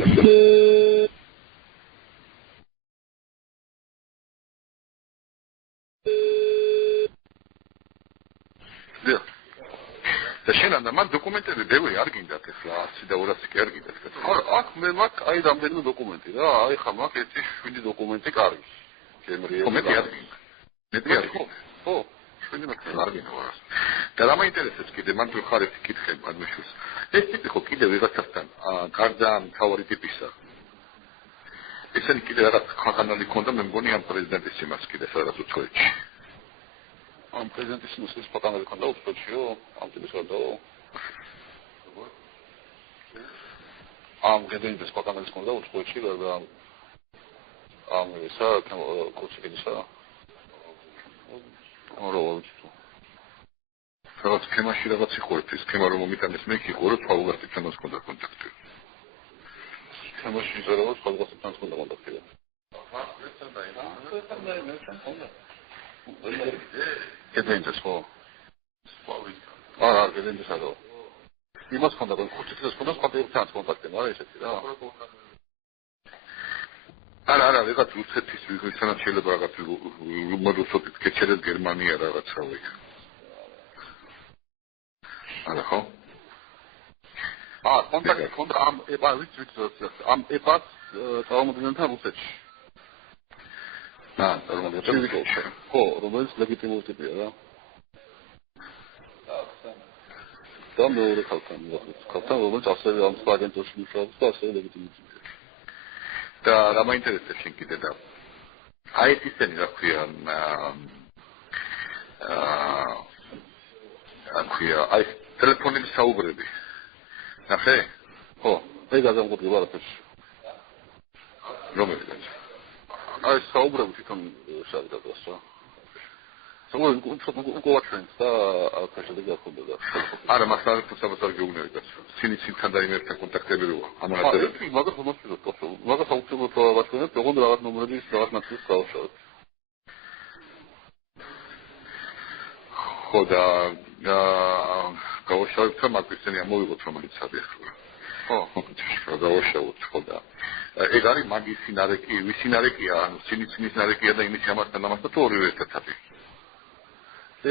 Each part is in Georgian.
და შენ ამ მან დოკუმენტები ბევრი არ გინდათ ახლა 100 და 200 კი არ გინდათ. აქ მე მაქვს აი რამდენიმე დოკუმენტი რა, აი ხა მაქვს 7 დოკუმენტი კარგი. ჩემრიელი. კომენტი არ გინდა. მეტი არ ხო? ხო. შვიდი მაქვს არ გინდა. და რა მაინტერესებს კიდე მან თუ ხარ ერთი კითხე ადამიანს. ეს ტიპი ხო კიდე ვიღაცასთან გარდა მთავარი ტიპისა. ესენი კიდე რაღაც ხანხანალი ქონდა მე მგონი ამ პრეზიდენტის იმას კიდე სადაც უცხოეთში. ამ პრეზიდენტის მოსის პატანელი ქონდა უცხოეთშიო, ამ ტიპის გადაო. ამ გედენდეს პატანელი ქონდა უცხოეთში და ამ ისა კოჩიკისა. ორო რაღაც თემაში რაღაც იყო ეს თემა რომ მომიტანეს მე კი ყორო თვალგასი თემას ქონდა კონტაქტი. თემაში რაღაც თვალგასი თემას ქონდა კონტაქტი. აჰა, გედენდეს ხო? აა, გედენდეს ადო. იმას ქონდა კოჩიკის ქონდა სპეციალისტს კონტაქტი, მაგრამ ესეთი რა. არა, ვიღაც რუსეთის ვიღაცანაც შეიძლება რაღაც მოდუცოტით კეჩერეს გერმანია რაღაცა ვიქ. არა ხო? კონტაქტი ქონდა ამ ამ ეპას წარმომადგენელთან რუსეთში. წარმომადგენელთან. ხო, რომელიც ლეგიტიმური ტიპია რა. და მეორე ქალთან, რომელიც ასევე ამ აგენტურში მუშაობს და ასევე ლეგიტიმური ტიპია. და რა მაინტერესებს შენ კიდე და აი ეს ისენი რა ქვია აი ტელეფონების საუბრები ნახე? ხო, ეგ ազამყურდება არაფერში. რომელი? აი საუბრები თვითონ შევდებას რა. საუბრები უკოვაჩვენს და აქაშედი გახდება. არა, მასალა თუცაბას არ გეუბნები. სინიცინთან და იმერთან კონტაქტები როა. ამანაწერები. მაგას მომწონს თქო. მაგას აუცილებლად ვაჩვენებ, როგორ რაღაც ნომრების რაღაც ნაწილს გავშალოთ. ხო და გავშალოთ რომ მაგისენი ამოვიღოთ რომელიც არის ახლა. ხო, გავშალოთ ხო და ეგ არის მაგის სინარეკი, ვის სინარეკია, ანუ სინიცინის სინარეკია და იმის ამასთან ამასთან თუ ორივე ერთად არის.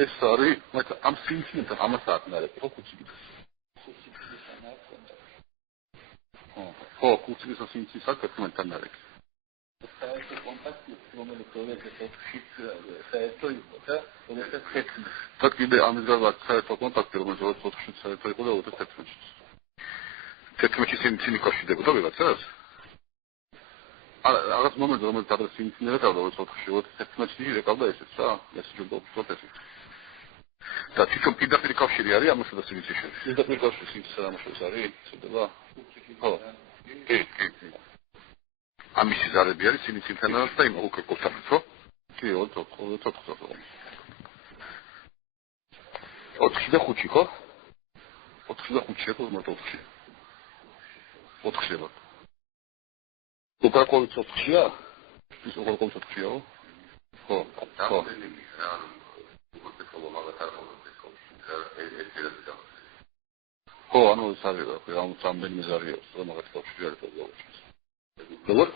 ეს არის, მაგრამ ამ სინიცინთან ამასთან არის ხო კუჩიკის. ხო, კუჩიკის სინიცინს აქვს ერთმანეთთან არის. საერთო კონტაქტი რომელიც საერთო იყო და რომელიც ხეთმი. და კიდე ამის გარდა საერთო კონტაქტი რომელიც 4-ში საერთო იყო და 11-ში. 11-ში სინიცინი კავშირდებოდა ვიღაცას? არა, რაღაც მომენტი რომელიც ადრე სინიცინი ეკავდა 4-ში, 11-ში ეკავდა ესეც რა, ეს ჯობობს ეს. და თვითონ პირდაპირ კავშირი არის ამასა და სინიცის შორის. პირდაპირ კავშირი სინიცისა და ამას შორის არის, ცდება? ხო. კი. ამის ზარები არის სინიცინთანაც და იმ უკეკოსთანაც, ხო? კი, 4-4. 4 და 5, ხო? 4 და 5 ხო, მაგრამ 4. 4. უკაკოვი 4-ია? ის უკაკოვი 4-ია, ხო? ხო. ხო, ანუ ეს არის რა, ამ რამდენიმე ზარია, მაგათ კავშირი არის როგორიც. როგორ?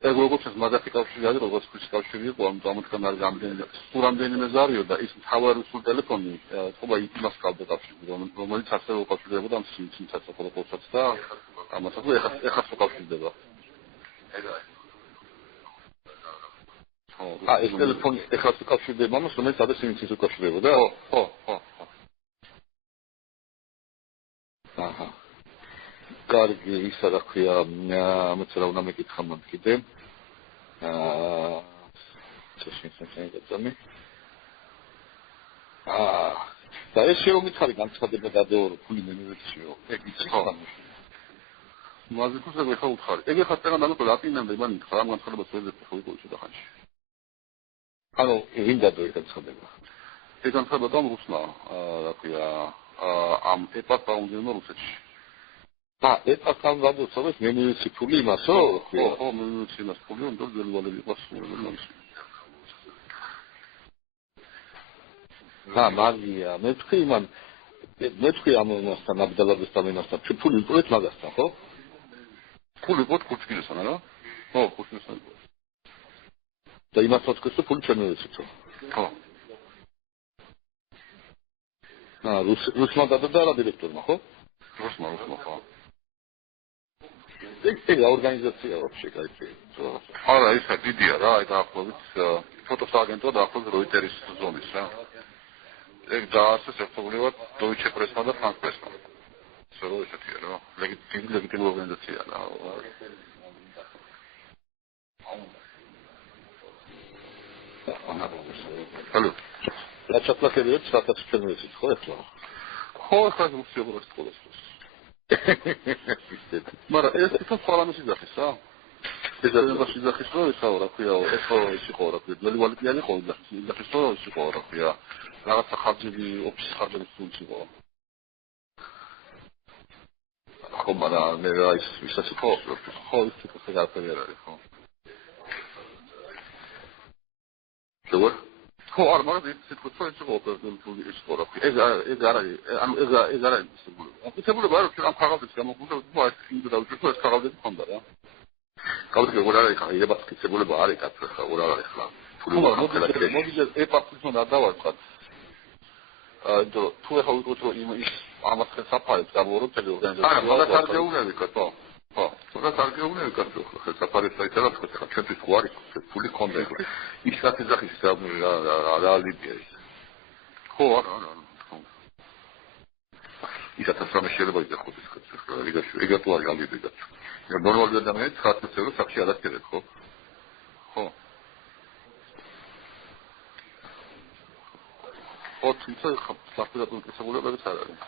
ეგ როგორც ეს მაგათი კავშირი არის, როგორც ქვის კავშირი იყო, ამათგან არის რამდენიმე ზარიო და ის მთავარი სულ ტელეფონი, თქობა იმას ყავდა კავშირი, რომელიც ასევე უკავშირდებოდა ამ სინცინსაც ხოლმეც და ამასაც ეხაც უკავშირდება. ეს ტელეფონი ეხაც უკავშირდება ამას, რომელიც ადრე სინცინს უკავშირდებოდა? ხო. აჰა. კარგი, ისა რა ქვია, ამაც რა უნდა მეკითხა მან კიდე. და ეს შეომით არის განცხადება დადეო ფული მენეჯერშიო. ეგ იცი ხო? მაგითაც ეგ ხა უთხარი. ეგ ხა წერან ანუ ლატინამდე მან ითხრა ამ განცხადებას ვეძებ ხო იყო ისე დახანში. ანუ ვინ დადო ეს განცხადება? ეს განცხადება რუსნა, რა ქვია, ამ ეპას დაუნდენა რუსეთში. და ეპას გამოდოცავეს მუნიციპალური იმასო? ხო, მუნიციპალური ფული უნდა ძელვალები იყოს მუნიციპალური. მაგია, მე თქვი ამ მასთან აბდალადესთან იმასთან, ფული მწვეთ მაგასთან, ხო? ფული იყო კურცკიზესთან, არა? ხო, კურცკიზესთან იყო. და იმას მოწყვეტს, რომ ფული ჩემი ეცეცო. ხო. რუსმა დადო რა დირექტორმა, ხო? რუსმა, ხო. ეგ ორგანიზაცია вообще кайფი. არა, ისა დიდია რა, აი დაახლოებით ფოტოსაგენტო დაახლოებით როიტერის ზონის რა. ეგ დაასწრეს ერთობლივად Deutsche Presse-მა და France Presse-მა. ისე რომ ესეთია რა, ლეგიტიმური ორგანიზაცია რა. ალო. რა ჩათლაკებია, სადაც ჩვენიც ხო ახლა. ხო, ხა მუსიკა სკოლას. მაგრამ ეს ის ხოლმე სიძახის რა. ეს არის სიძახის რო ისა რა ქვია, ეს იყო რა ქვია, ძველი ვალიკიანი ხო სიძახის რო ის იყო რა ქვია. რაღაცა ხარჯები, ოფისის ხარჯები სულ იყო. ხო, მაგრამ მე რა ის ვისაც ხო, ის თვითონ გაფერი არის ხო. შევარ ხო, არ მაგას თვითონ ის იყო ოპერატიული ის ხო რა ქვია. ეს არის, ანუ ეს არის ისებულება არ აქვს ამ ხაღალდის გამოგვიდა თუ ეს ინდო დავიწყო ეს ხაღალდები ხონდა რა. გავდივი როგორ არის ხა ირებას ისებულება არის კაცო ხა როგორ არის ხა. მოგიძე ეპარქის უნდა დავარცხათ. თუ ახლა ვიტყვით რომ ის ამას ხელსაფარებს გამოვარო წელი ორგანიზაცია. არა, მაგას არ გეუბნები კაცო. ხო, მაგას არ გეუბნები კაცო. ხელსაფარებს საერთოდ ხა ჩვენთვის ხო არის ფული ხონდა ეხლა. ის საფიზახის რა ალიბია ის. ხო, არა. ისათა სამე შეიძლება იდახოს ეს კაცო. ეგ თუ არის ალიბი კაცო. ნორმალური ადამიანის 9 წელს სახში არ აღწერეთ ხო? ხო. თუმცა საფრთხებად მტკიცებულებებიც არ არის.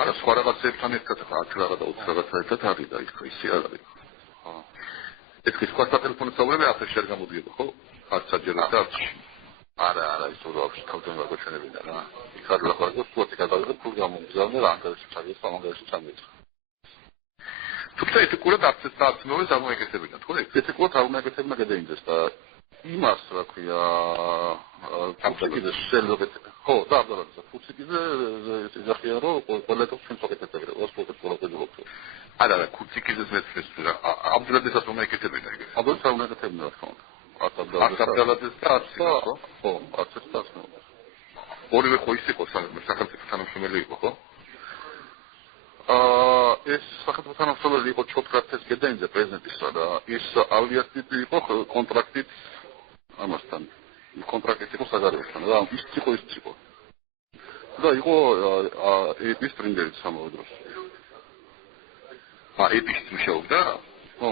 არა, სხვა რაღაცებთან ერთად 10 რაღაც და 20 რაღაცა ერთად არის და ისე არ არის. ხო. ეს კი სხვა სატელეფონო საუბრები ახლა შენ გამოდიოდა, ხო? არ საჯეროთ და არა, ის რო აქვს თავთან გაგოჩენებინა რა. იქ არ ლაპარაკობს, სუათი გადავიღე, ფულ გამოგზავნე რა, ანგარიში ჩაგეცხა, ანგარიში ჩამეცხა. თუმცა ეს კურად აცნობს არ მოეკეთებინა, ხო? ეს კურად არ მოეკეთებინა გადაინდეს და იმას რა ქვია კურცკიზეს შეიძლება ხო დააბრძოლა კურცკიზე ზახია რომ პოლიტიკოს ჩვენ წოკეთებდა ოსპოლტის პოლიტიკოს არა კურცკიზეს მეცეს რა აბძლებისას უნდა ეკეთებინა ეგ აბძლებისას უნდა ეკეთებინა რა თქმა უნდა აკაბდალადეს და ხო აცეთას ორივე ხო ის იყო სახელმწიფო თანამშრომელი იყო ხო ეს სახელმწიფო თანამშრომელი იყო ჩოთრათეს გედაინძე პრეზიდენტისა და ის ავიატიპი იყო კონტრაქტით ამასთან კონტრაქტი იყო საგარეოსთან და ის იყო და იყო ეპის ტრენდერიც სამოვიდროს ეპის მუშაობდა ხო